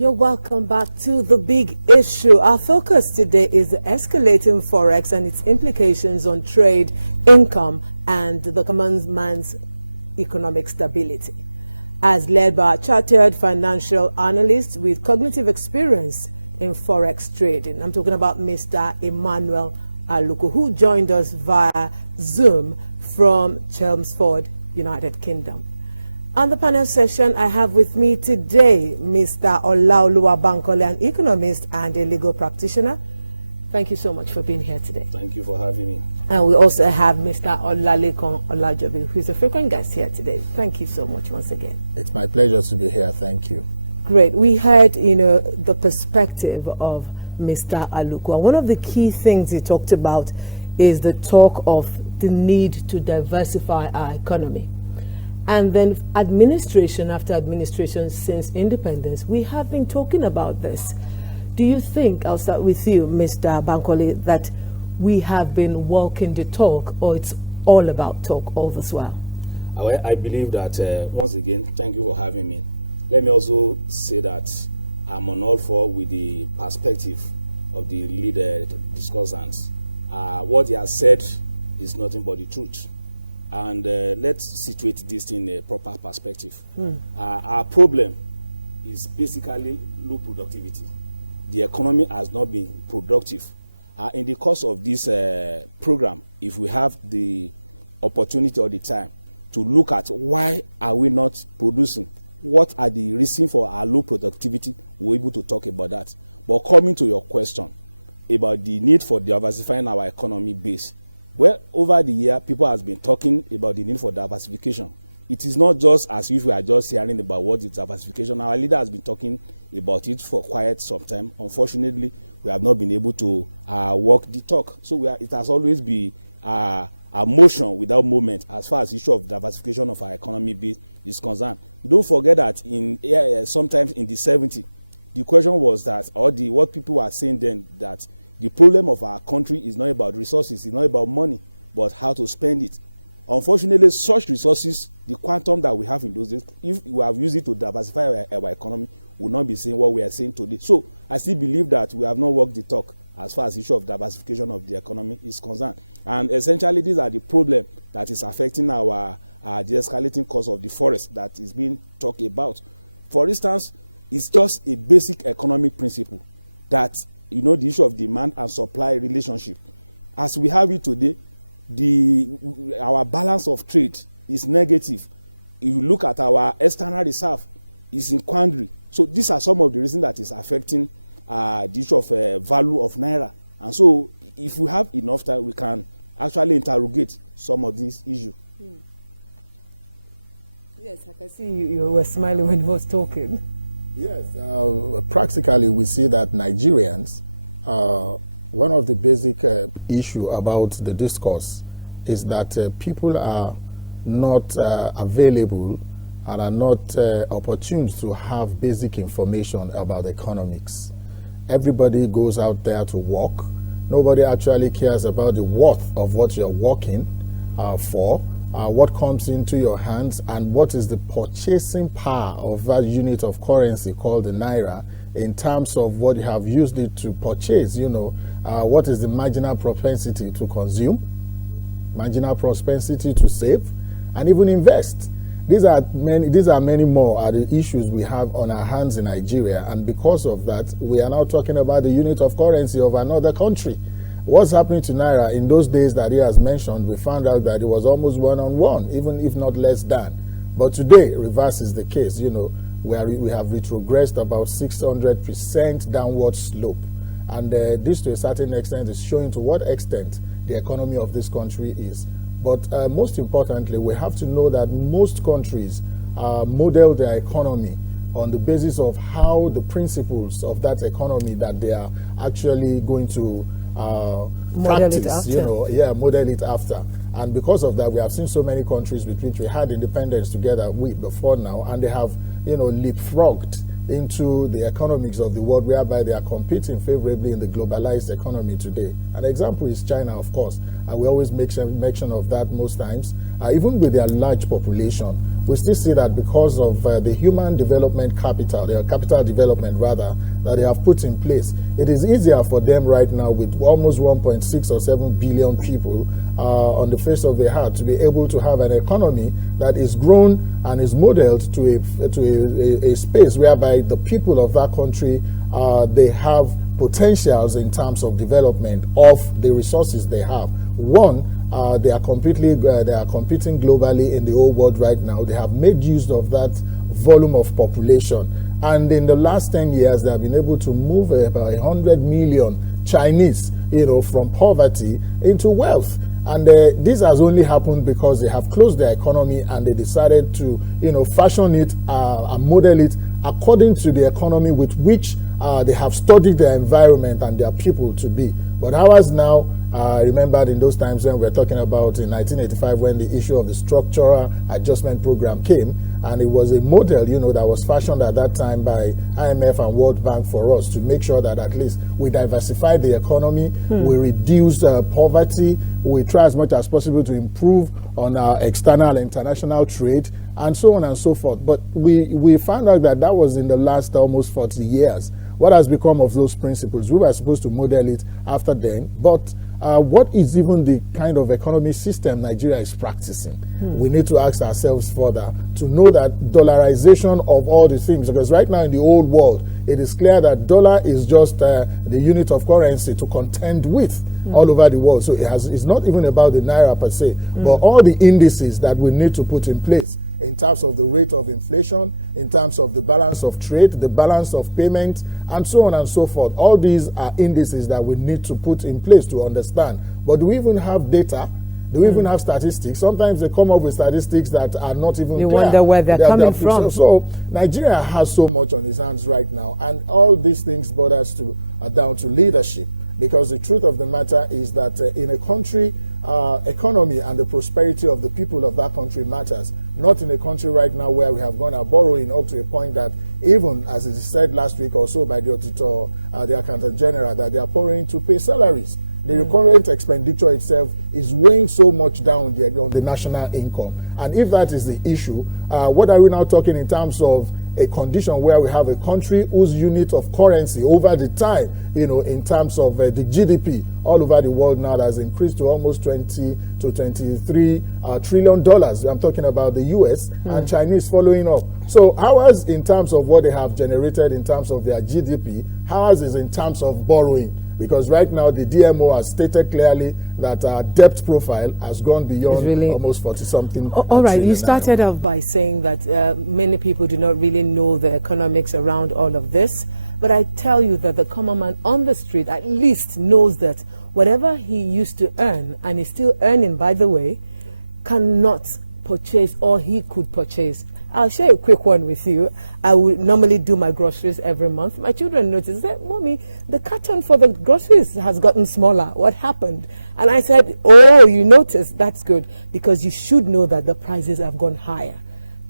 You're welcome back to The Big Issue. Our focus today is the escalating forex and its implications on trade, income, and the common man's economic stability. As led by a chartered financial analyst with cognitive experience in forex trading. I'm talking about Mr. Emmanuel Aluko, who joined us via Zoom from Chelmsford, United Kingdom. On the panel session, I have with me today Mr. Olaoluwa, an economist and a legal practitioner. Thank you so much for being here today. Thank you for having me. And we also have Mr. Olalekan Olajobi, who's a frequent guest here today. Thank you so much once again. It's my pleasure to be here. Thank you. Great. We heard, the perspective of Mr. Aluko. One of the key things he talked about is the talk of the need to diversify our economy. And then administration after administration since independence, we have been talking about this. Do you think, I'll start with you, Mr. Bankole, that we have been walking the talk, or it's all about talk all this while? I believe that, once again, thank you for having me. Let me also say that I'm on all for with the perspective of the leader discussants. What he has said is nothing but the truth. And let's situate this in a proper perspective. Our problem is basically low productivity. The economy has not been productive. In the course of this program, if we have the opportunity or the time to look at why are we not producing, what are the reasons for our low productivity, we're able to talk about that. But coming to your question about the need for diversifying our economy base, well, over the year, people have been talking about the need for diversification. It is not just as if we are just hearing about what is diversification. Our leader has been talking about it for quite some time. Unfortunately, we have not been able to walk the talk. So it has always been a motion without movement as far as the issue of diversification of our economy base is concerned. Don't forget that sometimes in the 70s, the question was that, what people were saying then, that the problem of our country is not about resources, it's not about money, but how to spend it. Unfortunately, such resources, the quantum that we have in those days, if we have used it to diversify our economy, will not be saying what we are saying today. So I still believe that we have not walked the talk as far as the issue of diversification of the economy is concerned. And essentially, these are the problems that is affecting our the escalating cost of the forest that is being talked about. For instance, it's just a basic economic principle that the issue of demand and supply relationship. As we have it today, our balance of trade is negative. If you look at our external reserve, it's in quandary. So these are some of the reasons that is affecting the issue of value of naira. And so if we have enough time, we can actually interrogate some of these issues. Yes, I can see you were smiling when he was talking. Yes, practically we see that Nigerians, one of the basic issue about the discourse is that people are not available and are not opportune to have basic information about economics. Everybody goes out there to work. Nobody actually cares about the worth of what you're working for. What comes into your hands, and what is the purchasing power of that unit of currency called the naira in terms of what you have used it to purchase. What is the marginal propensity to consume, marginal propensity to save, and even invest. These are many more are the issues we have on our hands in Nigeria, and because of that, we are now talking about the unit of currency of another country. What's happening to naira in those days that he has mentioned, we found out that it was almost 1-on-1, even if not less than. But today, reverse is the case. We have retrogressed about 600% downward slope. And this, to a certain extent, is showing to what extent the economy of this country is. But most importantly, we have to know that most countries model their economy on the basis of how the principles of that economy that they are actually going to practice, model it after. And because of that, we have seen so many countries with which we had independence together with before now, and they have, leapfrogged into the economics of the world, whereby they are competing favorably in the globalized economy today. An example is China, of course, and we always make mention of that most times. even with their large population, we still see that because of the human development capital, their capital development rather, that they have put in place, it is easier for them right now with almost 1.6 or 7 billion people on the face of the earth to be able to have an economy that is grown and is modeled to a space whereby the people of that country, they have potentials in terms of development of the resources they have. One, they are competing globally in the whole world right now. They have made use of that volume of population, and in the last 10 years, they have been able to move about 100 million Chinese, from poverty into wealth. And this has only happened because they have closed their economy and they decided to, fashion it and model it according to the economy with which they have studied their environment and their people to be. But ours now, I remembered in those times when we were talking about in 1985 when the issue of the structural adjustment program came, and it was a model, that was fashioned at that time by IMF and World Bank for us to make sure that at least we diversify the economy, we reduce poverty, we try as much as possible to improve on our external international trade, and so on and so forth. But we found out that that was in the last almost 40 years. What has become of those principles? We were supposed to model it after then, but what is even the kind of economic system Nigeria is practicing? We need to ask ourselves further to know that dollarization of all the things, because right now in the old world, it is clear that dollar is just the unit of currency to contend with all over the world. So it's not even about the naira per se, but all the indices that we need to put in place in terms of the rate of inflation, in terms of the balance of trade, the balance of payment, and so on and so forth. All these are indices that we need to put in place to understand. But do we even have data? Do we even have statistics? Sometimes they come up with statistics that are not even clear. You wonder where they're coming from. So Nigeria has so much on its hands right now, and all these things borders down to leadership. Because the truth of the matter is that in a country, economy and the prosperity of the people of that country matters. Not in a country right now where we have gone our borrowing up to a point that even, as it is said last week or so by the auditor, the accountant general, that they are borrowing to pay salaries. The current expenditure itself is weighing so much down on the national income. And if that is the issue, what are we now talking in terms of a condition where we have a country whose unit of currency over the time, in terms of the GDP all over the world now has increased to almost 20 to 23 trillion dollars. I'm talking about the US and Chinese following up. So ours in terms of what they have generated in terms of their GDP, ours is in terms of borrowing. Because right now the DMO has stated clearly that our debt profile has gone beyond almost 40-something. All right, you started off by saying that many people do not really know the economics around all of this. But I tell you that the common man on the street at least knows that whatever he used to earn, and he's still earning, by the way, cannot purchase all he could purchase. I'll share a quick one with you. I would normally do my groceries every month. My children noticed that, Mommy, the carton for the groceries has gotten smaller. What happened? And I said, oh, you noticed? That's good, because you should know that the prices have gone higher.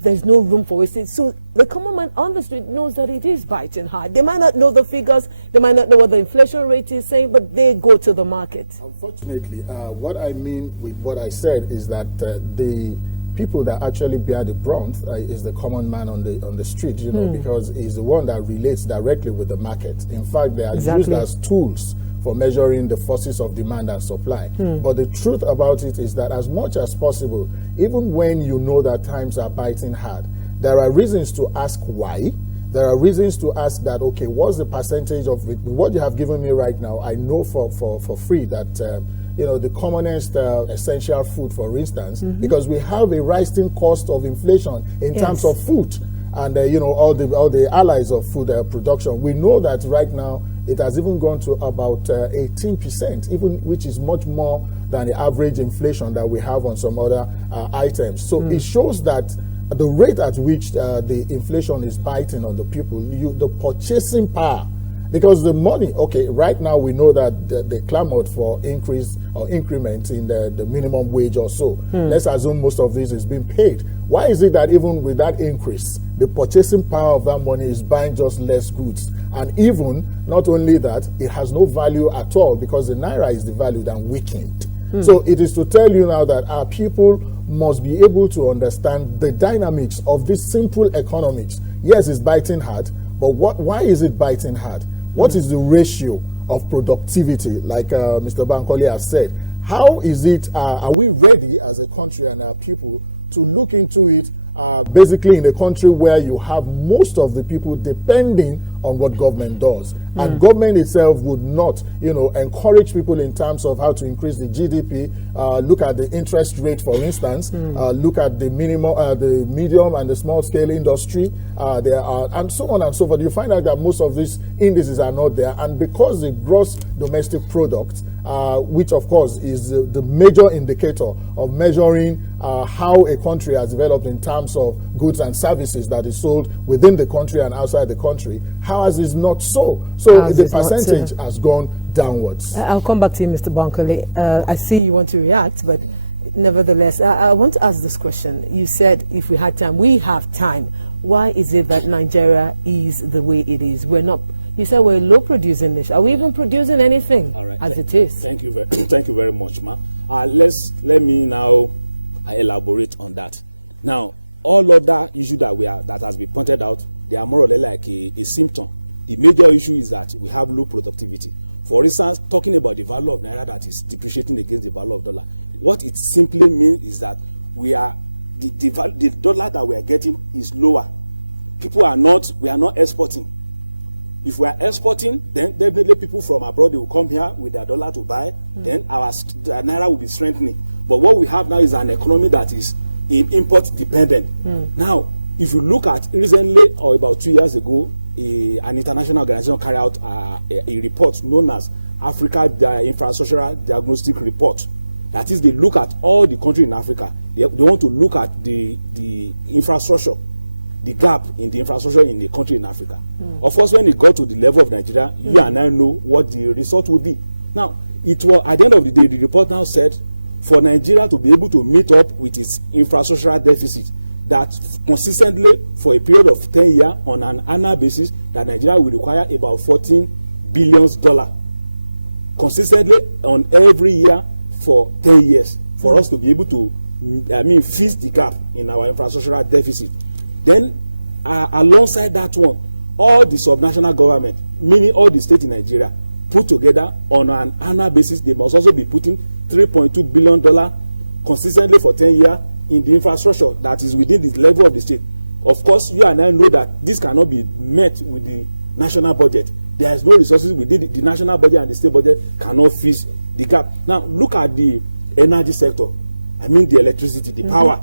There's no room for wastage. So the common man on the street knows that it is biting hard. They might not know the figures, they might not know what the inflation rate is saying, but they go to the market. Unfortunately, what I mean with what I said is that the people that actually bear the brunt is the common man on the street, because he's the one that relates directly with the market. In fact, they are used as tools for measuring the forces of demand and supply. But the truth about it is that as much as possible, even when you know that times are biting hard, there are reasons to ask why. There are reasons to ask that, okay, what's the percentage of it? What you have given me right now, I know for free that the commonest essential food, for instance, because we have a rising cost of inflation in terms of food, and all the allies of food production. We know that right now it has even gone to about 18%, even, which is much more than the average inflation that we have on some other items. So it shows that the rate at which the inflation is biting on the people, the purchasing power. Because the money, okay, right now we know that they clamored for increase or increment in the minimum wage or so. Let's assume most of this is being paid. Why is it that even with that increase, the purchasing power of that money is buying just less goods? And even, not only that, it has no value at all because the naira is devalued and weakened. So it is to tell you now that our people must be able to understand the dynamics of this simple economics. Yes, it's biting hard, but why is it biting hard? What is the ratio of productivity, like Mr. Bankole has said? How is it, are we ready as a country and our people to look into it, basically in a country where you have most of the people depending on what government does, and government itself would not, encourage people in terms of how to increase the GDP. Look at the interest rate, for instance. Look at the minimum, the medium and the small scale industry. There are, and so on and so forth. You find out that most of these indices are not there, and because the gross domestic product, which of course is the major indicator of measuring how a country has developed in terms of goods and services that is sold within the country and outside the country, ours is not so. So the percentage has gone downwards. I'll come back to you, Mr. Bankole. I see you want to react, but nevertheless, I want to ask this question. You said if we had time, we have time. Why is it that Nigeria is the way it is? We're not. You said we're a low-producing nation. Are we even producing anything as it is? Thank you very much, ma. Let me now elaborate on that. Now, all other issues that has been pointed out, they are more or less like a symptom. The major issue is that we have low productivity. For instance, talking about the value of naira that is depreciating against the value of dollar, what it simply means is that we are the dollar that we are getting is lower. We are not exporting. If we are exporting, then definitely people from abroad, they will come here with their dollar to buy. Then our naira will be strengthening. But what we have now is an economy that is import dependent. Now, if you look at recently or about 2 years ago, an international organization carried out a report known as Africa Infrastructural Diagnostic Report. That is, they look at all the countries in Africa. They want to look at the infrastructure, the gap in the infrastructure in the country in Africa. Of course, when it got to the level of Nigeria, you and I know what the result would be. Now, it was at the end of the day, the report now said, for Nigeria to be able to meet up with its infrastructural deficit, that consistently for a period of 10 years on an annual basis, that Nigeria will require about $14 billion consistently on every year for 10 years for us to be able to, fix the gap in our infrastructural deficit. Then, alongside that one, all the subnational government, meaning all the states in Nigeria, put together on an annual basis, they must also be putting $3.2 billion consistently for 10 years in the infrastructure that is within the level of the state. Of course, you and I know that this cannot be met with the national budget. There is no resources within the national budget, and the state budget cannot fix the gap. Now, look at the energy sector. The electricity, the power.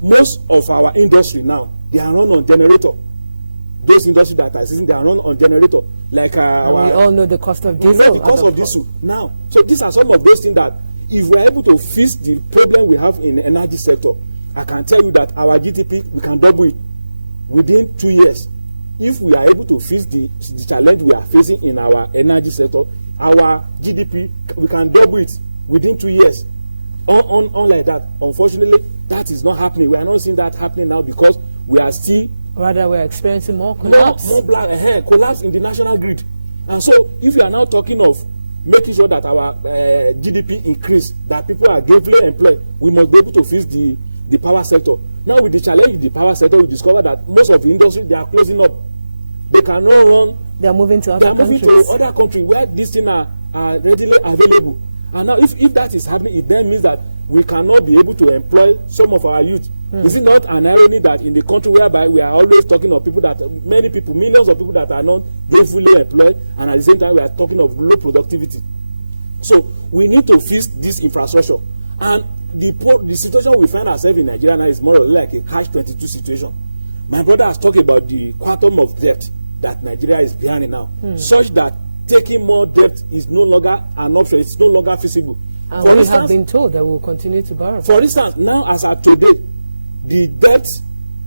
Most of our industry now, they are run on generator. Those industries that are existing, they are run on generator. Like we all know the cost of diesel. We know the cost of diesel now. So these are some of those things that, if we are able to fix the problem we have in the energy sector, I can tell you that our GDP, we can double it within 2 years. If we are able to fix the challenge we are facing in our energy sector, our GDP, we can double it within 2 years. Unlike that, unfortunately, that is not happening. We are not seeing that happening now because we are still... Rather, we are experiencing more collapse. More collapse in the national grid. And so, if you are now talking of making sure that our GDP increase, that people are gainfully employed, we must be able to fix the power sector. Now, with the challenge in the power sector, you discover that most of the industry, they are closing up. They cannot run. They are moving to other countries. Moving to other countries where these things are readily available. And now, if that is happening, it then means that we cannot be able to employ some of our youth. Is it not an irony that in the country whereby we are always talking of people that, millions of people that are not gainfully employed, and at the same time we are talking of low productivity? So we need to fix this infrastructure. And the situation we find ourselves in Nigeria now is more or less like a catch-22 situation. My brother has talked about the quantum of debt that Nigeria is bearing now, such that taking more debt is no longer an option. It's no longer feasible. And we have been told that we will continue to borrow. For instance, now as at today, the debt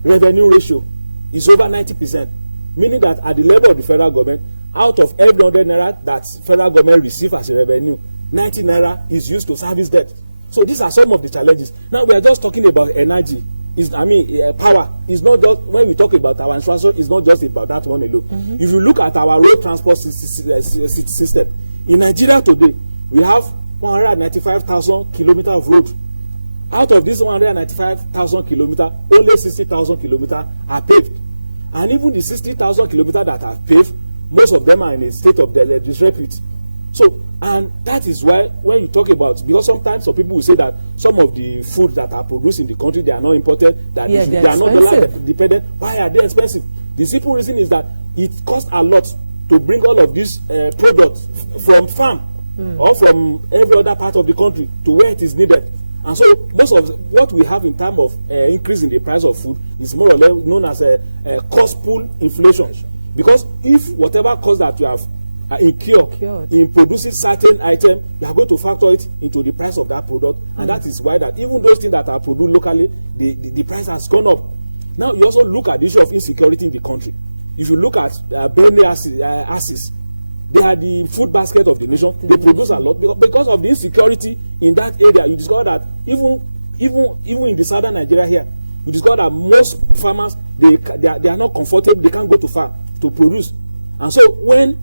revenue ratio is over 90%, meaning that at the level of the federal government, out of every 100 naira that federal government receives as a revenue, 90 naira is used to service debt. So these are some of the challenges. Now we are just talking about energy. Power is not just, when we talk about our infrastructure, it's not just about that one alone. If you look at our road transport system in Nigeria today, we have 195,000 kilometers of road. Out of this 195,000 kilometers, only 60,000 kilometers are paved. And even the 60,000 kilometers that are paved, most of them are in a state of disrepute. So, and that is why when you talk about, because sometimes some people will say that some of the food that are produced in the country, they are not imported, that they are not dollar dependent. Why are they expensive? The simple reason is that it costs a lot to bring all of these products from farm or from every other part of the country to where it is needed. And so most of what we have in terms of increase in the price of food is more or less known as a cost pull inflation. Because if whatever cost that you have incurred in producing certain item, you are going to factor it into the price of that product. And that is why that even those things that are produced locally, the price has gone up. Now you also look at the issue of insecurity in the country. If you look at Benue Axis, they are the food basket of the nation. They produce a lot because of the insecurity in that area. You discover that even in the southern Nigeria here, you discover that most farmers they are not comfortable. They can't go to farm to produce. And so when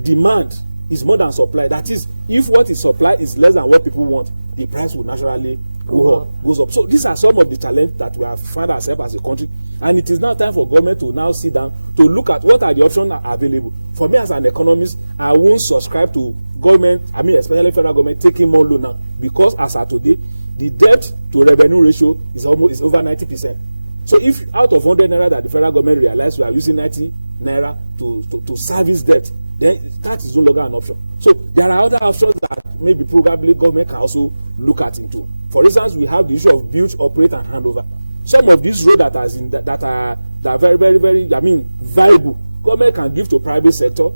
demand is more than supply, that is, if what is supply is less than what people want, the price will naturally goes up. So these are some of the challenges that we have found ourselves as a country, and it is now time for government to now sit down to look at what are the options available. For me as an economist, I won't subscribe to government, I mean especially federal government, taking more loan now, because as of today, the debt to revenue ratio is over 90%. So if out of 100 naira that the federal government realize we are using 90 naira to service debt, then that is no longer an option. So there are other options that maybe probably government can also look at into. For instance, we have the issue of build, operate, and handover. Some of these roads that are very, very, very, I mean, viable, government can give to private sector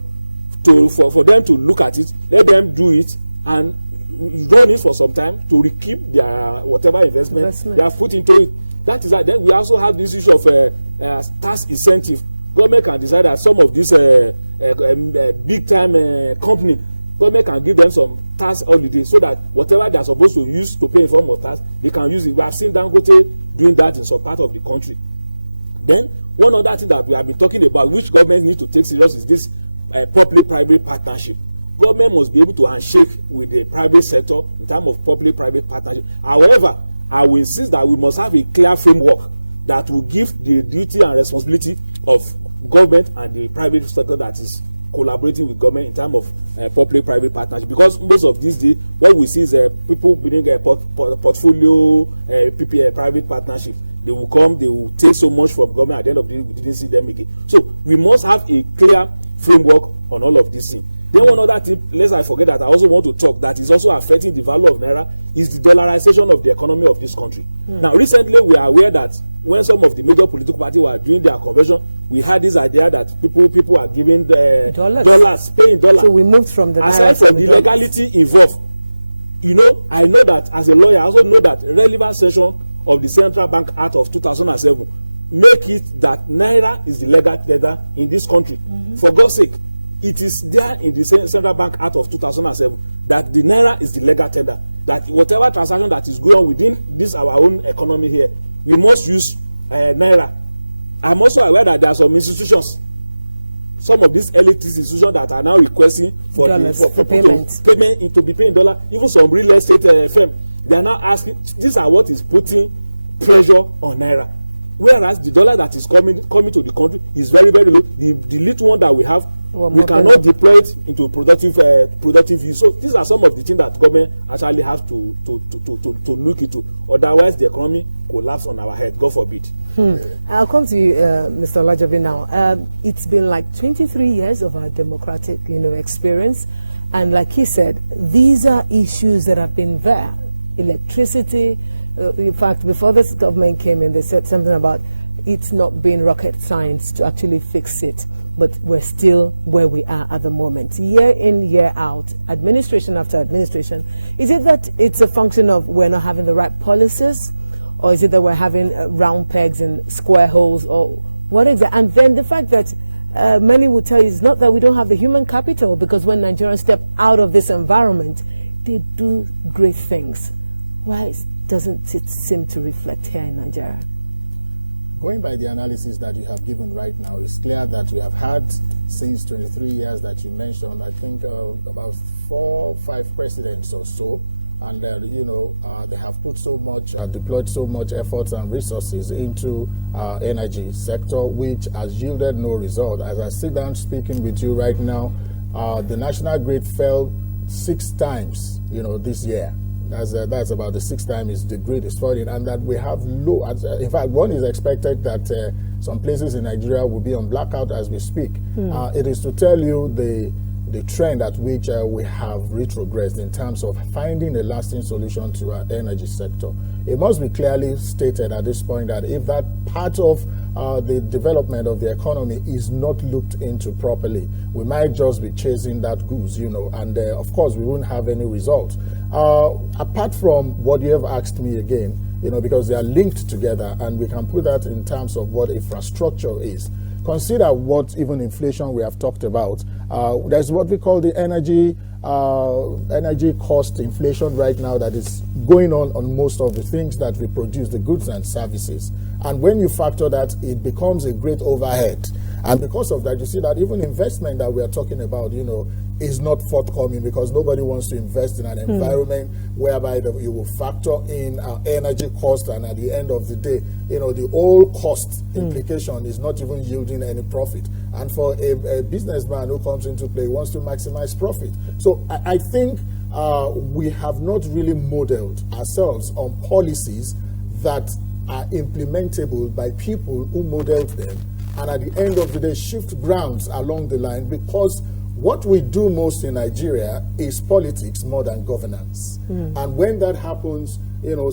for them to look at it, let them do it, and run it for some time to recoup their whatever investment they have put into it. That is that. Then we also have this issue of tax incentive. Government can decide that some of these big time company, government can give them some tax holiday so that whatever they are supposed to use to pay in form of tax, they can use it. We have seen Dangote doing that in some part of the country. Then one other thing that we have been talking about, which government needs to take serious, is this public-private partnership. Government must be able to handshake with the private sector in terms of public-private partnership. However, I will insist that we must have a clear framework that will give the duty and responsibility of government and the private sector that is collaborating with government in terms of public-private partnership. Because most of these days, what we see is people building a portfolio, PPA, private partnership. They will come, they will take so much from government. At the end of the day, we didn't see them again. So we must have a clear framework on all of these things. Then one other thing, lest I forget, that I also want to talk that is also affecting the value of naira, is the dollarization of the economy of this country. Now, recently we are aware that when some of the major political parties were doing their convention, we had this idea that people are giving dollars, paying dollars. So we moved from the aside from the legality involved. You know, I know that as a lawyer, I also know that relevant section of the Central Bank Act of 2007 make it that naira is the legal tender in this country. For God's sake, it is there in the Central Bank Act of 2007 that the naira is the legal tender. That whatever transaction that is going on within this our own economy here, we must use naira. I'm also aware that there are some institutions, some of these elite institutions that are now requesting for people to be paying dollar. Even some real estate firm, they are now asking. These are what is putting pressure on naira. Whereas the dollar that is coming to the country is very, very low. The little one that we have, we cannot deploy it into productive use. So these are some of the things that government actually has to look into. Otherwise, the economy collapse on our head. God forbid. I'll come to you, Mr. Olajobi now. It's been like 23 years of our democratic, experience, and like he said, these are issues that have been there. Electricity. In fact, before this government came in, they said something about it's not being rocket science to actually fix it. But we're still where we are at the moment. Year in, year out, administration after administration. Is it that it's a function of we're not having the right policies? Or is it that we're having round pegs and square holes? Or what exactly? And then the fact that many would tell you it's not that we don't have the human capital, because when Nigerians step out of this environment, they do great things. Why doesn't it seem to reflect here in Nigeria? Going by the analysis that you have given right now, it's clear that we have had, since 23 years that you mentioned, I think about 4, 5 presidents or so, and they have put so much, deployed so much efforts and resources into energy sector, which has yielded no result. As I sit down speaking with you right now, the national grid fell 6 times, this year. That's about the 6th time the grid is falling, and that we have low. In fact, one is expected that some places in Nigeria will be on blackout as we speak. It is to tell you the trend at which we have retrogressed in terms of finding a lasting solution to our energy sector. It must be clearly stated at this point that if that part of the development of the economy is not looked into properly, we might just be chasing that goose, and of course we won't have any results. Apart from what you have asked me again, because they are linked together, and we can put that in terms of what infrastructure is. Consider what even inflation we have talked about. There's what we call the energy cost inflation right now that is going on most of the things that we produce, the goods and services. And when you factor that, it becomes a great overhead. And because of that, you see that even investment that we are talking about, is not forthcoming, because nobody wants to invest in an environment whereby you will factor in energy cost, and at the end of the day, the whole cost implication is not even yielding any profit. And for a businessman who comes into play, wants to maximize profit. So I think we have not really modeled ourselves on policies that are implementable by people who modeled them, and at the end of the day shift grounds along the line, because what we do most in Nigeria is politics more than governance. And when that happens,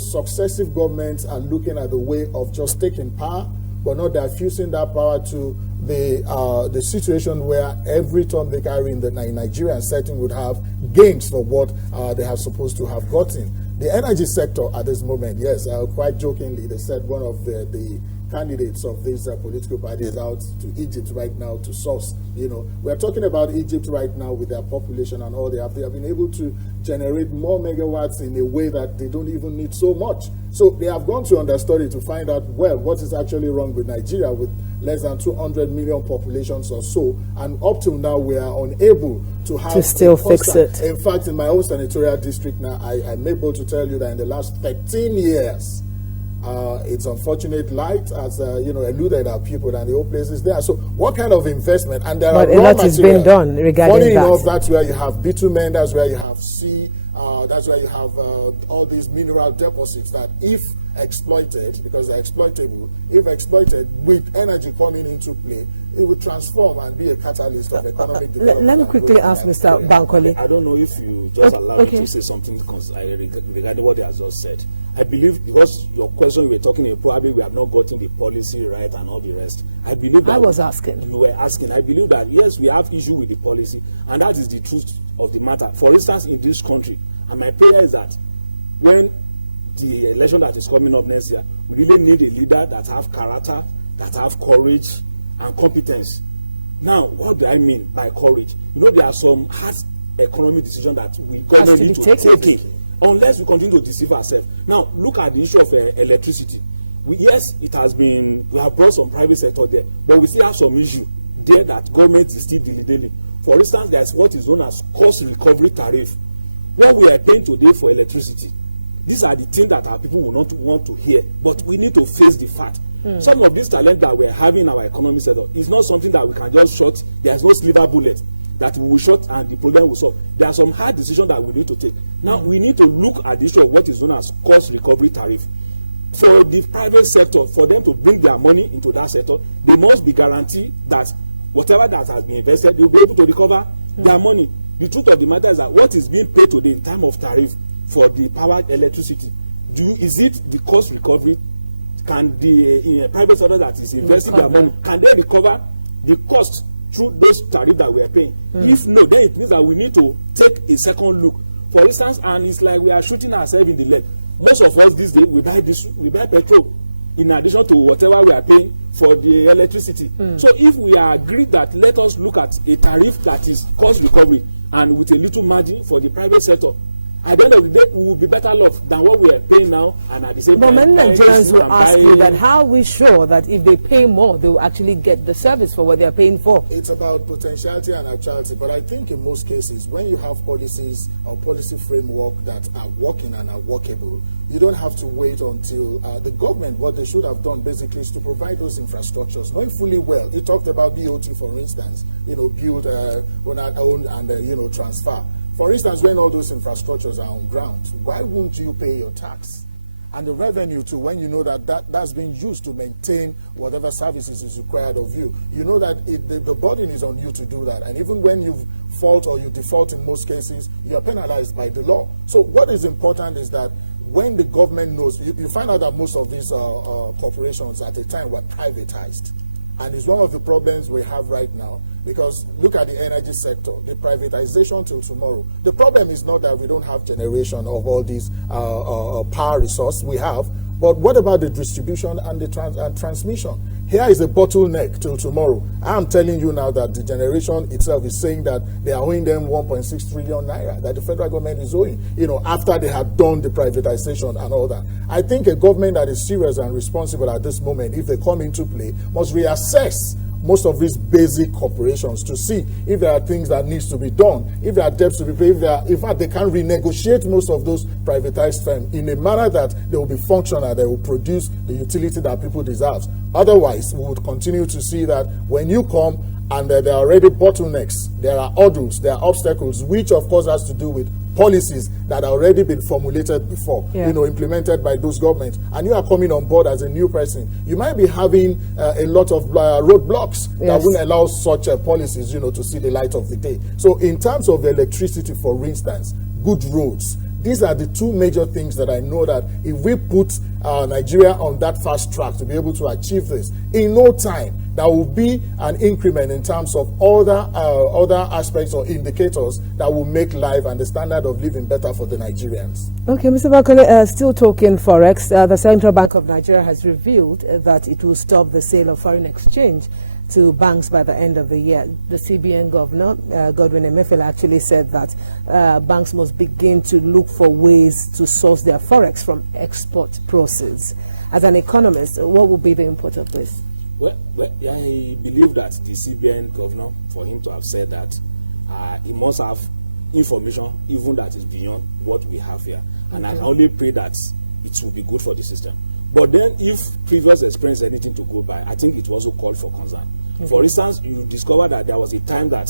successive governments are looking at the way of just taking power, but not diffusing that power to the situation where every time they carry in the Nigerian setting would have gains for what they are supposed to have gotten. The energy sector at this moment, yes, quite jokingly, they said one of the candidates of this political party is out to Egypt right now to source. We're talking about Egypt right now with their population and all they have. They have been able to generate more megawatts in a way that they don't even need so much. So they have gone to understudy to find out, well, what is actually wrong with Nigeria with less than 200 million populations or so. And up till now, we are unable to have to still fix it. In fact, in my own senatorial district now, I'm able to tell you that in the last 13 years, it's unfortunate light has eluded our people, and the whole place is there. So what kind of investment? And there but are a lot has been done regarding funny that. enough, that's where you have bitumen, that's where you have sea, that's where you have all these mineral deposits that, if exploited, because they're exploitable, if exploited with energy coming into play, it will transform and be a catalyst of economic development. Let me quickly ask Mr. Bankole. I don't know if you just allow me to say something regarding what he has just said. I believe, because your question, you were talking, probably we have not gotten the policy right and all the rest. I believe that I was asking. You were asking. I believe that, yes, we have issue with the policy, and that is the truth of the matter. For instance, in this country, and my prayer is that when the election that is coming up next year, we really need a leader that have character, that have courage and competence. Now, what do I mean by courage? There are some hard economic decisions that we government need to take, unless we continue to deceive ourselves. Now, look at the issue of electricity. Yes, it has been, we have brought some private sector there, but we still have some issue there that government is still dilly-dallying. For instance, there is what is known as cost recovery tariff. What we are paying today for electricity, these are the things that our people will not want to hear, but we need to face the fact. Some of these talents that we're having in our economy sector is not something that we can just shot. There's no silver bullet that we will shot and the problem will solve. There are some hard decisions that we need to take. Now, we need to look at the issue of what is known as cost recovery tariff. For the private sector, for them to bring their money into that sector, they must be guaranteed that whatever that has been invested, they will be able to recover their money. The truth of the matter is that what is being paid today in terms of tariff for the power electricity, is it the cost recovery? Can the private sector that is investing their money, can they recover the cost through those tariffs that we are paying? If no, then it means that we need to take a second look. For instance, and it's like we are shooting ourselves in the leg. Most of us these days, we buy petrol in addition to whatever we are paying for the electricity. So if we are agreed that let us look at a tariff that is cost recovery and with a little margin for the private sector, At the end of the day, we will be better off than what we are paying now, and at the same but time, many Nigerians will ask you that how are we sure that if they pay more, they will actually get the service for what they are paying for? It's about potentiality and actuality, but I think in most cases, when you have policies or policy framework that are working and are workable, you don't have to wait until the government, what they should have done basically is to provide those infrastructures, knowing fully well. It talked about BOT, for instance, build, own, and, transfer. For instance, when all those infrastructures are on ground, why won't you pay your tax? And the revenue too, when you know that's being used to maintain whatever services is required of you. You know that the burden is on you to do that. And even when you fault or you default in most cases, you are penalized by the law. So what is important is that when the government knows, you find out that most of these corporations at the time were privatized. And it's one of the problems we have right now, because look at the energy sector, the privatization till tomorrow. The problem is not that we don't have generation of all these power resource we have, but what about the distribution and the transmission? Here is a bottleneck till tomorrow. I'm telling you now that the generation itself is saying that they are owing them 1.6 trillion naira, that the federal government is owing, after they have done the privatization and all that. I think a government that is serious and responsible at this moment, if they come into play, must reassess most of these basic corporations to see if there are things that needs to be done, if there are debts to be paid, in fact, they can renegotiate most of those privatized firms in a manner that they will be functional, they will produce the utility that people deserve. Otherwise, we would continue to see that when you come and there are already bottlenecks, there are hurdles, there are obstacles, which of course has to do with policies that have already been formulated before, implemented by those governments, and you are coming on board as a new person, you might be having a lot of roadblocks that wouldn't allow such policies, to see the light of the day. So in terms of electricity, for instance, good roads, these are the two major things that I know that if we put Nigeria on that fast track to be able to achieve this, in no time, there will be an increment in terms of other aspects or indicators that will make life and the standard of living better for the Nigerians. Okay, Mr. Bakole, still talking forex, the Central Bank of Nigeria has revealed that it will stop the sale of foreign exchange to banks by the end of the year. The CBN governor, Godwin Emefiele, actually said that banks must begin to look for ways to source their forex from export proceeds. As an economist, what will be the import of this? Well, I believe that the CBN governor, for him to have said that, he must have information even that is beyond what we have here. And I can only pray that it will be good for the system. But then if previous experience is anything to go by, I think it also called for concern. For instance, you discover that there was a time that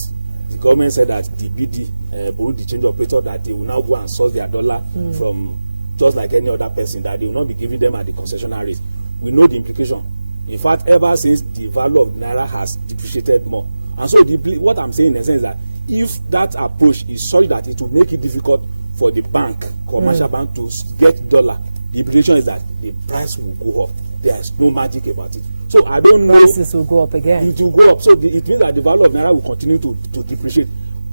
the government said that the BD, Bureau de Change Operator, that they will now go and source their dollar from just like any other person, that they will not be giving them at the concessional rate. We know the implication. In fact, ever since, the value of Naira has depreciated more. And so what I'm saying in a sense is that if that approach is such that it will make it difficult for the bank, commercial bank, to get dollar, the implication is that the price will go up. There is no magic about it. So I don't know. Prices will go up again. It will go up. So it means that the value of Naira will continue to depreciate.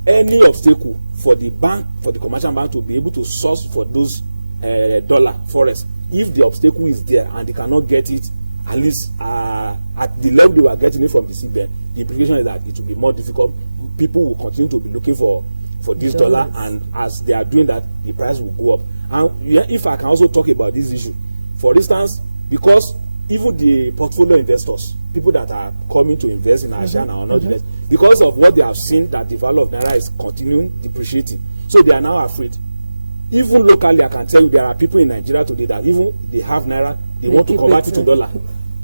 Any obstacle for the bank, for the commercial bank to be able to source for those dollar forex, if the obstacle is there and they cannot get it, at least at the level they were getting it from the CBN, the implication is that it will be more difficult. People will continue to be looking for this dollar, and as they are doing that, the price will go up. And if I can also talk about this issue, for instance, because even the portfolio investors, people that are coming to invest in Asia and are not invest, because of what they have seen, that the value of Naira is continuing depreciating, so they are now afraid. Even locally, I can tell you there are people in Nigeria today that even they have Naira, they want to convert it to dollar.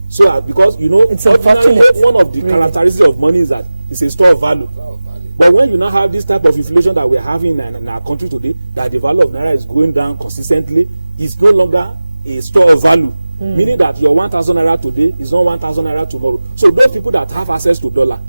So because ordinarily one of the characteristics of money is that it's a store of value. But when you now have this type of inflation that we're having in our country today, that the value of Naira is going down consistently, it's no longer a store of value. Meaning that your 1,000 Naira today is not 1,000 Naira tomorrow. So those people that have access to dollar,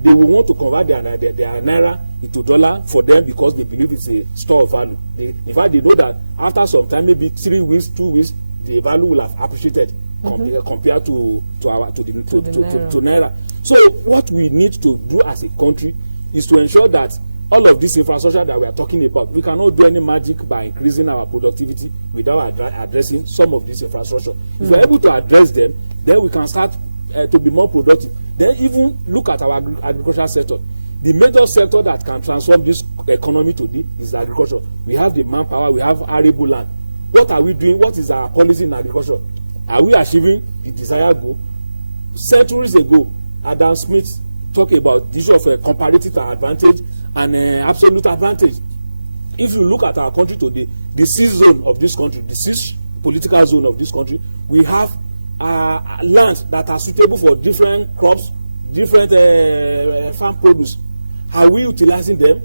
they will want to convert their Naira into dollar for them because they believe it's a store of value. In fact, they know that after some time, maybe 3 weeks, 2 weeks, the value will have appreciated compared to Naira. So what we need to do as a country is to ensure that all of this infrastructure that we are talking about, we cannot do any magic by increasing our productivity without addressing some of this infrastructure. If we're able to address them, then we can start to be more productive. Then even look at our agricultural sector. The major sector that can transform this economy today is agriculture. We have the manpower, we have arable land. What are we doing? What is our policy in agriculture? Are we achieving the desired goal? Centuries ago, Adam Smith talked about the issue of a comparative advantage and absolute advantage. If you look at our country today, the sixth zone of this country, the sixth political zone of this country, we have land that are suitable for different crops, different farm produce. Are we utilizing them?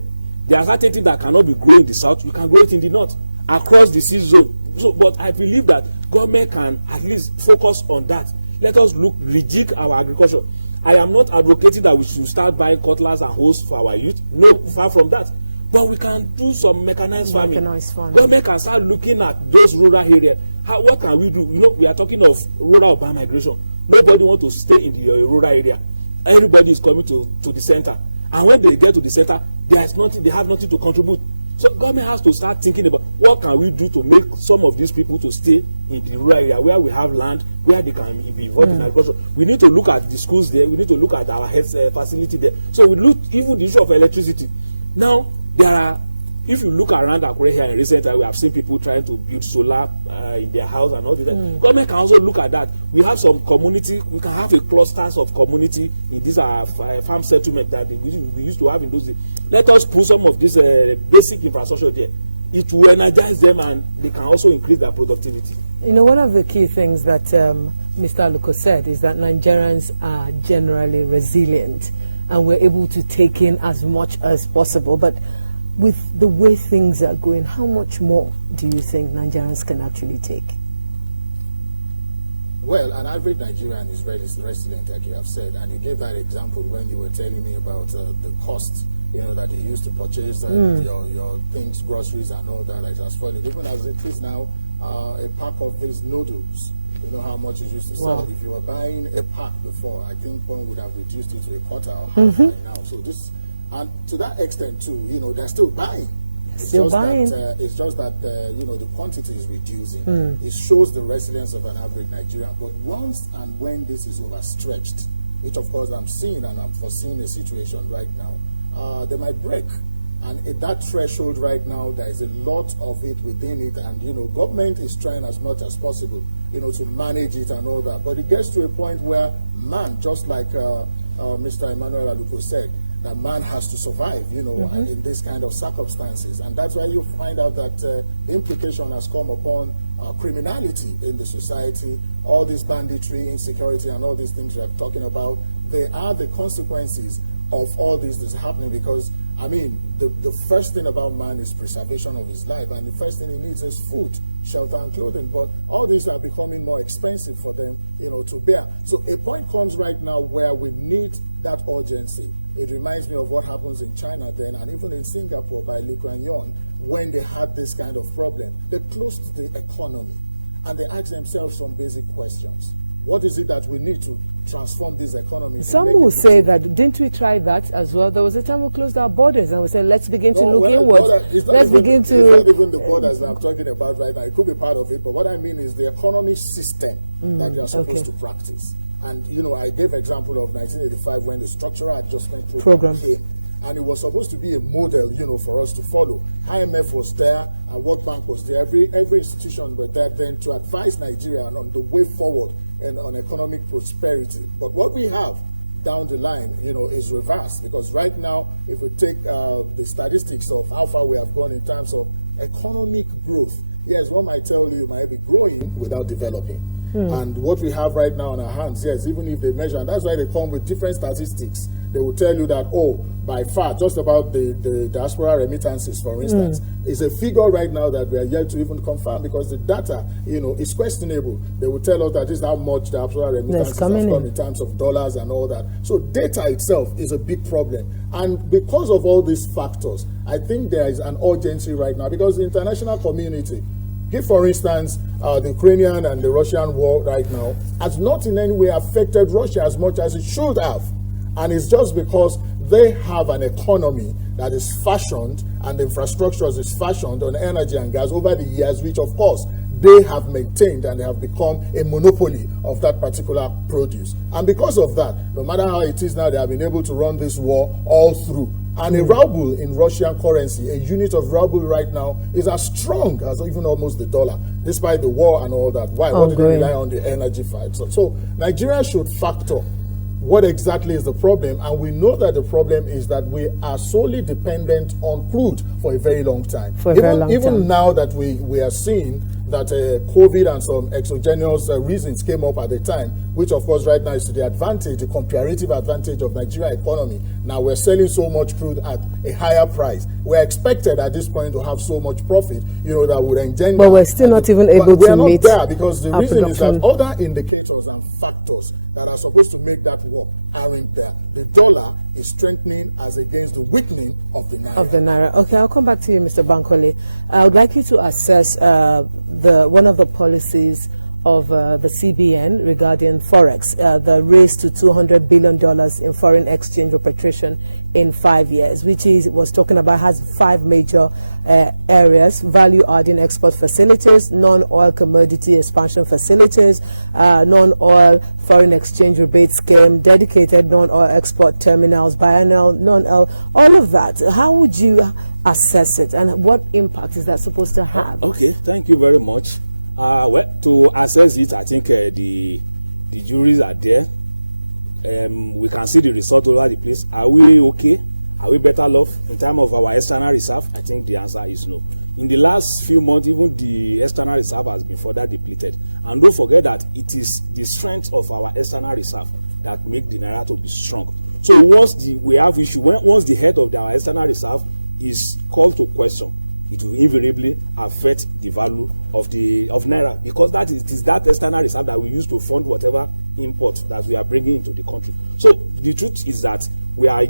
There are certain things that cannot be grown in the south, you can grow it in the north, across the sixth zone. So, but I believe that government can at least focus on that. Let us rejig our agriculture. I am not advocating that we should start buying cutlass and hoes for our youth. No, far from that. But we can do some mechanized farming. Government can start looking at those rural areas. What can we do? You know, we are talking of rural urban migration. Nobody wants to stay in the rural area. Everybody is coming to the center. And when they get to the center, there is nothing, they have nothing to contribute. So government has to start thinking about what can we do to make some of these people to stay in the rural area where we have land, where they can be involved in agriculture. We need to look at the schools there. We need to look at our health facility there. So we look even the issue of electricity. Now, there are, if you look around Akure here in recent time, we have seen people trying to build solar in their house and all that. Government can also look at that. We have some community, we can have a clusters of community in these farm settlement that we used to have in those days. Let us put some of this basic infrastructure there. It will energize them and they can also increase their productivity. You know, one of the key things that Mr. Aluko said is that Nigerians are generally resilient and we're able to take in as much as possible. But with the way things are going, how much more do you think Nigerians can actually take? Well, an average Nigerian is resilient, like you have said, and you gave that example when you were telling me about the cost, you know, that you used to purchase your things, groceries and all that, like that's falling. Even as it is now, a pack of these noodles, you know how much it used to sell. If you were buying a pack before, I think one would have reduced it to a quarter or half by now. So this, and to that extent too, you know, they're still buying. It's just that you know, the quantity is reducing. It shows the resilience of an average Nigerian. But once and when this is overstretched, which of course I'm seeing and I'm foreseeing a situation right now, they might break. And at that threshold right now, there is a lot of it within it. And, you know, government is trying as much as possible, you know, to manage it and all that. But it gets to a point where man, just like Mr. Emmanuel Aluko said, that man has to survive, you know, in this kind of circumstances. And that's why you find out that the implication has come upon criminality in the society, all this banditry, insecurity, and all these things we're talking about. They are the consequences of all this that's happening, because, I mean, the first thing about man is preservation of his life, and the first thing he needs is food, shelter, and clothing. But all these are becoming more expensive for them, you know, to bear. So a point comes right now where we need that urgency. It reminds me of what happens in China then, and even in Singapore by Lee Kuan Yew, when they had this kind of problem. They closed the economy, and they asked themselves some basic questions. What is it that we need to transform this economy? Some will say that, didn't we try that as well? There was a time we closed our borders and we said, let's begin to look inward. Let's begin to... It's not even the borders that I'm talking about right now. It could be part of it, but what I mean is the economic system that you are supposed to practice. And, you know, I gave example of 1985 when the Structural Adjustment Program came. And it was supposed to be a model, you know, for us to follow. IMF was there, and World Bank was there. Every institution were there then to advise Nigeria on the way forward and on economic prosperity. But what we have down the line, you know, is reversed. Because right now, if we take the statistics of how far we have gone in terms of economic growth, yes, one might tell you might be growing without developing. And what we have right now on our hands, yes, even if they measure, and that's why they come with different statistics. They will tell you that, oh, by far, just about the diaspora remittances, for instance, is a figure right now that we are yet to even confirm, because the data, you know, is questionable. They will tell us that this is how much diaspora remittances have come in terms of dollars and all that. So data itself is a big problem. And because of all these factors, I think there is an urgency right now, because the international community, give, for instance, the Ukrainian and the Russian war right now has not in any way affected Russia as much as it should have. And it's just because they have an economy that is fashioned, and the infrastructure is fashioned on energy and gas over the years, which of course they have maintained and they have become a monopoly of that particular produce. And because of that, no matter how it is now, they have been able to run this war all through. And a ruble in Russian currency, a unit of ruble right now, is as strong as even almost the dollar, despite the war and all that. Why? What do they rely on the energy fight? So Nigeria should factor what exactly is the problem, and we know that the problem is that we are solely dependent on crude for a very long time. Even now that we are seeing that COVID and some exogenous reasons came up at the time, which of course right now is to the advantage, the comparative advantage of Nigeria economy. Now we're selling so much crude at a higher price. We're expected at this point to have so much profit, that would engender. But we're still not even able to meet. We're not there because the reason is that other indicators and factors that are supposed to make that work aren't there. The dollar is strengthening as against the weakening of the naira. Okay, I'll come back to you, Mr. Bankole. I would like you to assess one of the policies of the CBN regarding forex, the race to $200 billion in foreign exchange repatriation in 5 years, which was talking about, has 5 major areas: value-adding export facilities, non-oil commodity expansion facilities, non-oil foreign exchange rebate scheme, dedicated non-oil export terminals, biennial, non-oil, all of that. How would you assess it, and what impact is that supposed to have? Okay, thank you very much. Well, to assess it, I think the juries are there. We can see the result all over the place. Are we okay? Are we better off in terms of our external reserve? I think the answer is no. In the last few months, even the external reserve has been further depleted. And don't forget that it is the strength of our external reserve that make the naira to be strong. So once we have issue, once the head of our external reserve is called to question, it will invariably affect the value of naira, because it is that external reserve that we use to fund whatever import that we are bringing into the country. So the truth is that we are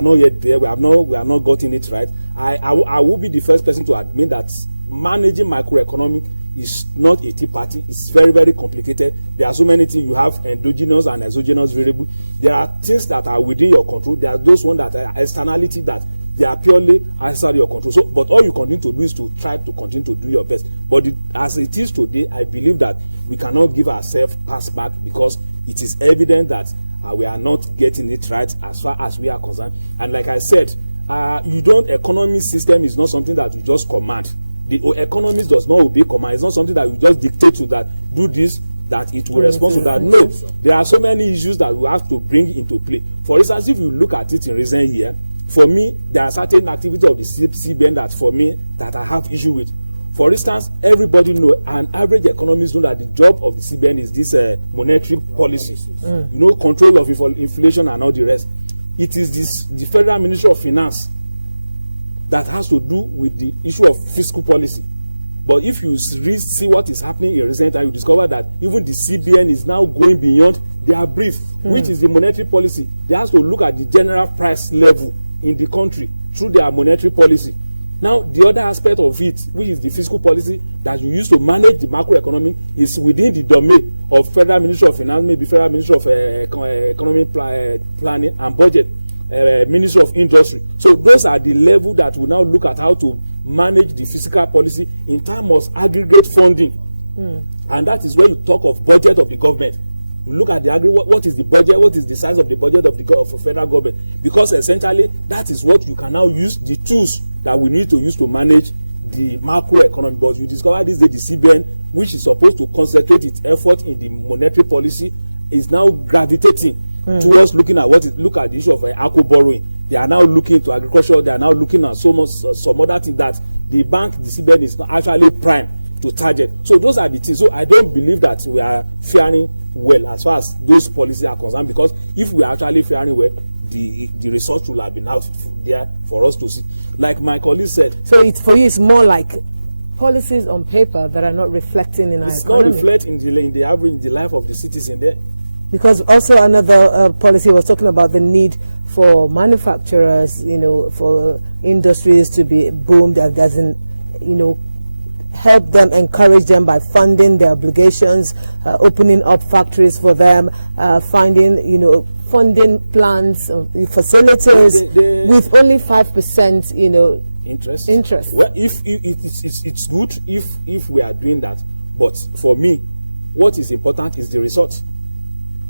not yet there. We have not gotten it right. I will be the first person to admit that managing macroeconomic is not a tea party. It's very, very complicated. There are so many things. You have endogenous and exogenous variables. There are things that are within your control. There are those ones that are externality that they are purely outside your control. So, but all you continue to do is to try to continue to do your best. But as it is today, I believe that we cannot give ourselves pass back, because it is evident that we are not getting it right as far as we are concerned. And like I said, economy system is not something that you just command. The economist does not obey command. It's not something that you just dictate to that, do this, that it will respond to that. No, there are so many issues that we have to bring into play. For instance, if you look at it in recent year, for me, there are certain activities of the CBN that I have issue with. For instance, everybody know, and average economists know, that the job of the CBN is this monetary policy, control of inflation and all the rest. It is the Federal Ministry of Finance that has to do with the issue of fiscal policy. But if you see what is happening in recent time, you discover that even the CBN is now going beyond their brief, which is the monetary policy. They have to look at the general price level in the country through their monetary policy. Now, the other aspect of it, which is the fiscal policy that you use to manage the macroeconomy, is within the domain of Federal Ministry of Finance, maybe Federal Ministry of Economic Planning and Budget, Ministry of Industry. So those are the level that we now look at how to manage the fiscal policy in terms of aggregate funding. And that is where you talk of budget of the government. You look at the what is the budget, what is the size of the budget of the federal government, because essentially that is what you can now use, the tools that we need to use to manage the macroeconomy. But you discover this day the CBN, which is supposed to concentrate its effort in the monetary policy, is now gravitating towards looking at look at the issue of ACO borrowing. They are now looking into agriculture. They are now looking at some other things that the CBN is not actually prime to target. So those are the things. So I don't believe that we are faring well as far as those policies are concerned, because if we are actually faring well, the results will have been out there for us to see. Like my colleague said. So for you, it's more like policies on paper that are not reflecting in our economy. It's not reflecting in the life of the citizen there. Because also another policy was talking about the need for manufacturers, for industries to be boomed, and doesn't, help them, encourage them by funding their obligations, opening up factories for them, finding, funding plans, facilities with only 5%, interest. Well, if it's good if we are doing that, But for me, what is important is the result.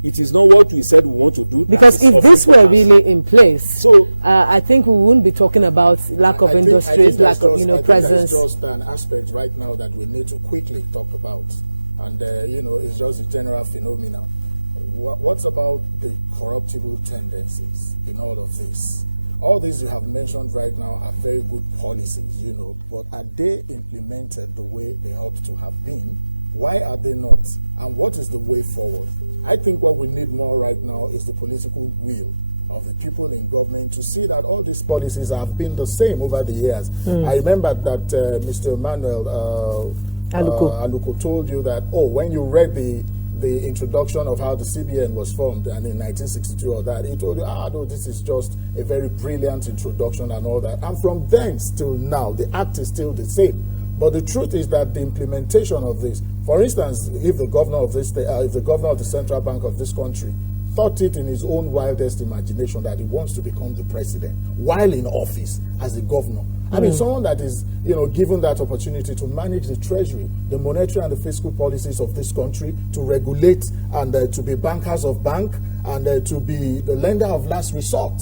It is not what we said we want to do. Because if this were really in place, so I think we wouldn't be talking about lack of industries, lack of presence. It's just an aspect right now that we need to quickly talk about, and it's just a general phenomenon. What's about the corruptible tendencies in all of this? All these you have mentioned right now are very good policies, but are they implemented the way they ought to have been? Why are they not? And what is the way forward? I think what we need more right now is the political will of the people in government to see that all these policies have been the same over the years. I remember that Mr. Emmanuel Aluko told you that, when you read the introduction of how the CBN was formed and in 1962 or that, he told you, no, this is just a very brilliant introduction and all that. And from then till now, the act is still the same. But the truth is that the implementation of this, for instance, if the governor of this state, if the governor of the central bank of this country thought it in his own wildest imagination that he wants to become the president while in office as the governor, I mean, someone that is, given that opportunity to manage the treasury, the monetary and the fiscal policies of this country, to regulate and to be bankers of bank and to be the lender of last resort.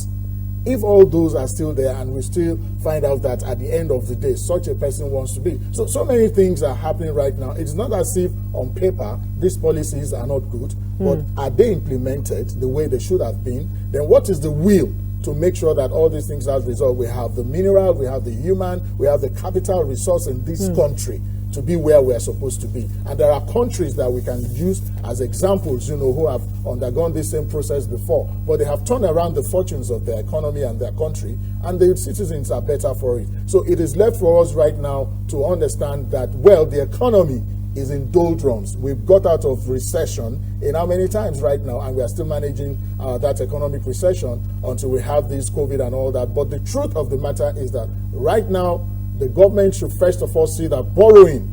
If all those are still there and we still find out that at the end of the day, such a person wants to be. So many things are happening right now. It's not as if on paper, these policies are not good, but are they implemented the way they should have been? Then what is the will to make sure that all these things are resolved? We have the mineral, we have the human, we have the capital resource in this country to be where we are supposed to be. And there are countries that we can use as examples, who have undergone this same process before, but they have turned around the fortunes of their economy and their country, and the citizens are better for it. So it is left for us right now to understand that, the economy is in doldrums. We've got out of recession in how many times right now, and we are still managing that economic recession until we have this COVID and all that. But the truth of the matter is that right now, the government should first of all see that borrowing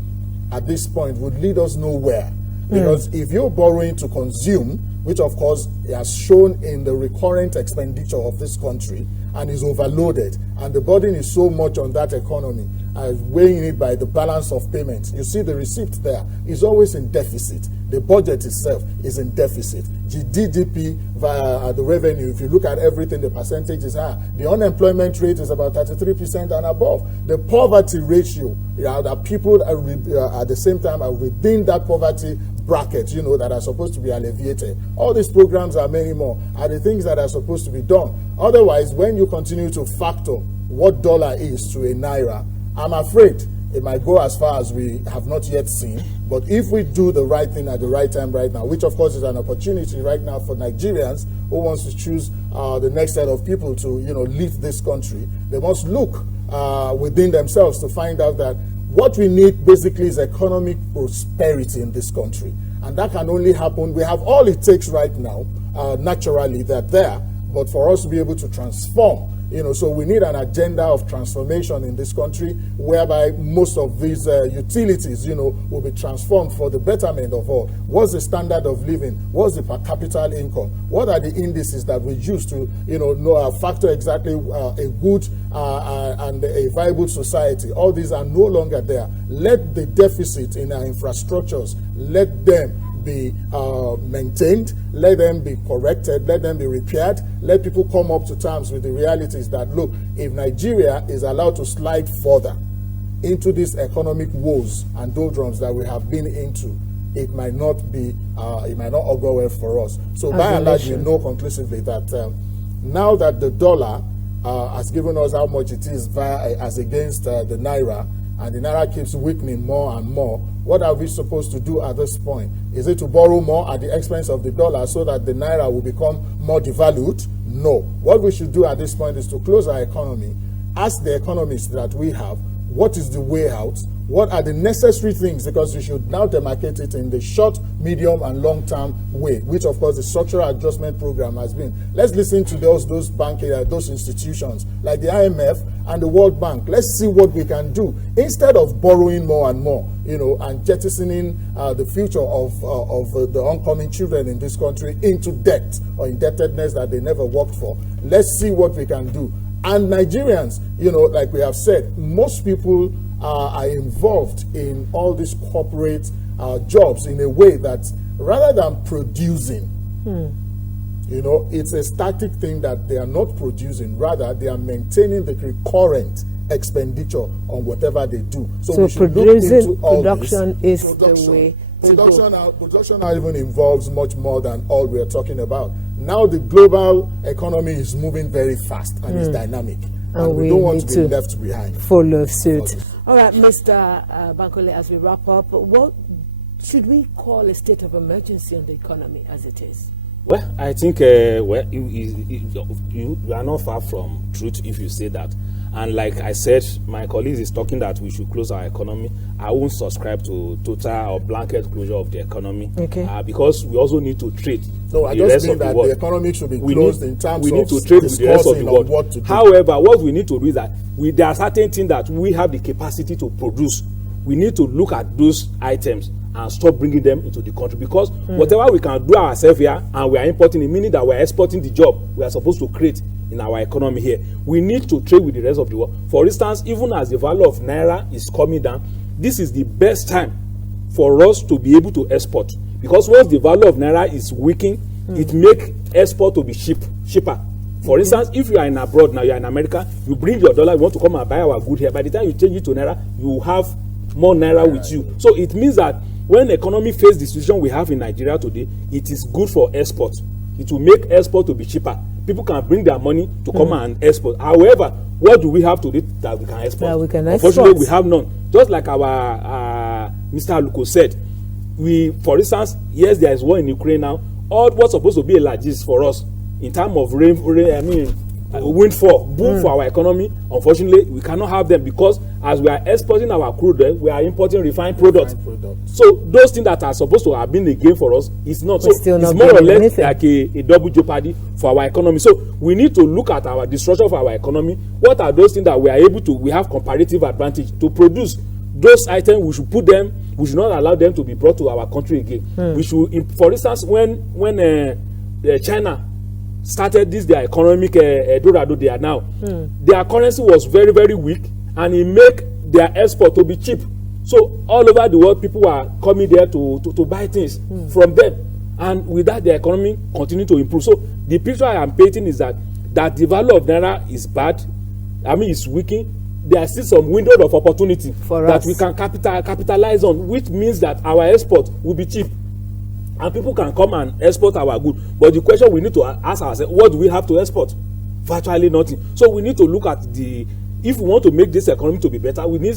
at this point would lead us nowhere. Because if you're borrowing to consume, which of course has shown in the recurrent expenditure of this country and is overloaded, and the burden is so much on that economy, weighing it by the balance of payments. You see the receipt there is always in deficit. The budget itself is in deficit. GDP via the revenue, if you look at everything, the percentage is high. The unemployment rate is about 33% and above. The poverty ratio, that people are at the same time are within that poverty bracket, that are supposed to be alleviated. All these programs are many more, are the things that are supposed to be done. Otherwise, when you continue to factor what dollar is to a naira, I'm afraid it might go as far as we have not yet seen. But if we do the right thing at the right time right now, which of course is an opportunity right now for Nigerians who wants to choose the next set of people to, lead this country, they must look within themselves to find out that what we need basically is economic prosperity in this country. And that can only happen. We have all it takes right now, naturally, they're there. But for us to be able to transform, so we need an agenda of transformation in this country whereby most of these utilities, will be transformed for the betterment of all. What's the standard of living? What's the per capita income? What are the indices that we use to, factor exactly a good and a viable society? All these are no longer there. Let the deficit in our infrastructures, let them be maintained, let them be corrected, let them be repaired, let people come up to terms with the realities that, look, if Nigeria is allowed to slide further into these economic woes and doldrums that we have been into, it might not augur well for us. So by and large, we know conclusively that now that the dollar has given us how much it is as against the naira, and the naira keeps weakening more and more, what are we supposed to do at this point? Is it to borrow more at the expense of the dollar so that the naira will become more devalued? No. What we should do at this point is to close our economy, ask the economists that we have, what is the way out? What are the necessary things? Because we should now demarcate it in the short, medium, and long-term way, which, of course, the structural adjustment program has been. Let's listen to those those institutions like the IMF and the World Bank. Let's see what we can do instead of borrowing more and more, and jettisoning the future of the oncoming children in this country into debt or indebtedness that they never worked for. Let's see what we can do. And Nigerians, like we have said, most people are involved in all these corporate jobs in a way that rather than producing, you know, it's a static thing that they are not producing. Rather, they are maintaining the recurrent expenditure on whatever they do. So we should look into all production this. is the way Production now even involves much more than all we are talking about. Now the global economy is moving very fast and is dynamic. And we don't want to be left behind. Follow suit. All right, Mr. Bankole, as we wrap up, what should we call a state of emergency on the economy as it is? Well, I think you are not far from truth if you say that. And like I said, my colleagues is talking that we should close our economy. I won't subscribe to total or blanket closure of the economy. Okay. Because we also need to trade. No, I just mean that the economy should be closed in terms of to trade with the rest of the world. What to do. However, what we need to do is that there are certain things that we have the capacity to produce. We need to look at those items and stop bringing them into the country, because whatever we can do ourselves here and we are importing it, meaning that we are exporting the job we are supposed to create in our economy here. We need to trade with the rest of the world. For instance, even as the value of Naira is coming down, this is the best time for us to be able to export, because once the value of Naira is weakening, it makes export to be cheaper. For instance, if you are in abroad now, you are in America, you bring your dollar, you want to come and buy our good here. By the time you change it to Naira, you have more Naira with you. So it means that when the economy faces the situation we have in Nigeria today, it is good for export. It will make export to be cheaper. People can bring their money to come and export. However, what do we have to do that we can export? Well, we can Unfortunately, we have none. Just like our Mr. Aluko said, for instance, yes, there is war in Ukraine now. All what's supposed to be a largest for us in terms of windfall, boom for our economy. Unfortunately, we cannot have them, because as we are exporting our crude oil, we are importing refined products. So those things that are supposed to have been a gain for us is not. So it's more or less like a double jeopardy for our economy. So we need to look at the structure of our economy. What are those things that we are able to? We have comparative advantage to produce those items. We should put them. We should not allow them to be brought to our country again. We should, for instance, when China started their economic dorado they are now, their currency was very, very weak, and it make their export to be cheap. So all over the world, people are coming there to buy things from them, and with that, the economy continue to improve. So the picture I am painting is that the value of Naira is bad. I mean, it's weakening. There are still some window of opportunity for that we can capitalize on, which means that our export will be cheap, and people can come and export our good. But the question we need to ask ourselves, what do we have to export? Virtually nothing. So we need to look at if we want to make this economy to be better, we need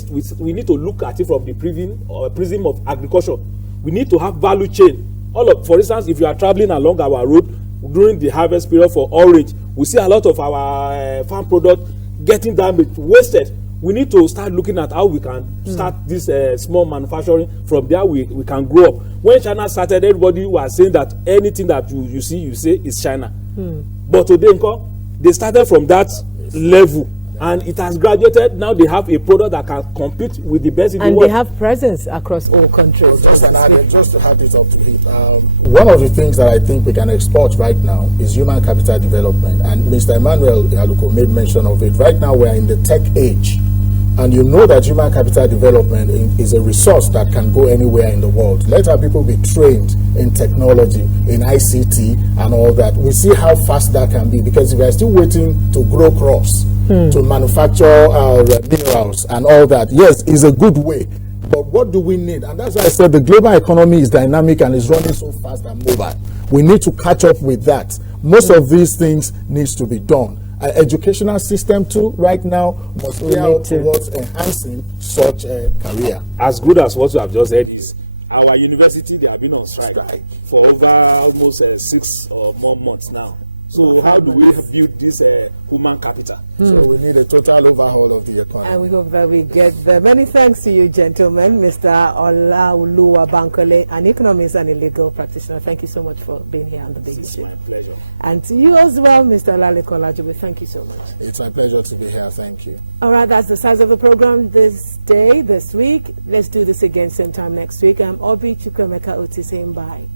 to look at it from the prism of agriculture. We need to have value chain. For instance, if you are traveling along our road during the harvest period for orange, we see a lot of our farm product getting damaged, wasted. We need to start looking at how we can start this small manufacturing. From there, we can grow up. When China started, everybody was saying that anything that you say is China. But today, they started from that level, and it has graduated. Now they have a product that can compete with the best in the world. And they have presence across all countries. Just to add this up to it, one of the things that I think we can export right now is human capital development. And Mr. Emmanuel Aluko made mention of it. Right now, we are in the tech age. And you know that human capital development is a resource that can go anywhere in the world. Let our people be trained in technology, in ICT and all that. We see how fast that can be, because if we are still waiting to grow crops, to manufacture minerals and all that, yes, is a good way. But what do we need? And that's why I said the global economy is dynamic and is running so fast and mobile. We need to catch up with that. Most of these things needs to be done. Our educational system too right now must be out towards enhancing such a career. As good as what you have just said is, our university, they have been on strike for over almost 6 or more months now. So how do we build this human capital? So we need a total overhaul of the economy. And we hope that we get there. Many thanks to you, gentlemen. Mr. Olaoluwa Bankole, an economist and a legal practitioner. Thank you so much for being here on the Big Issue. It's my pleasure. And to you as well, Mr. Aluko Olajobi, thank you so much. It's my pleasure to be here. Thank you. All right, that's the size of the program this day, this week. Let's do this again same time next week. I'm Obi Chukwemeka Oti saying bye.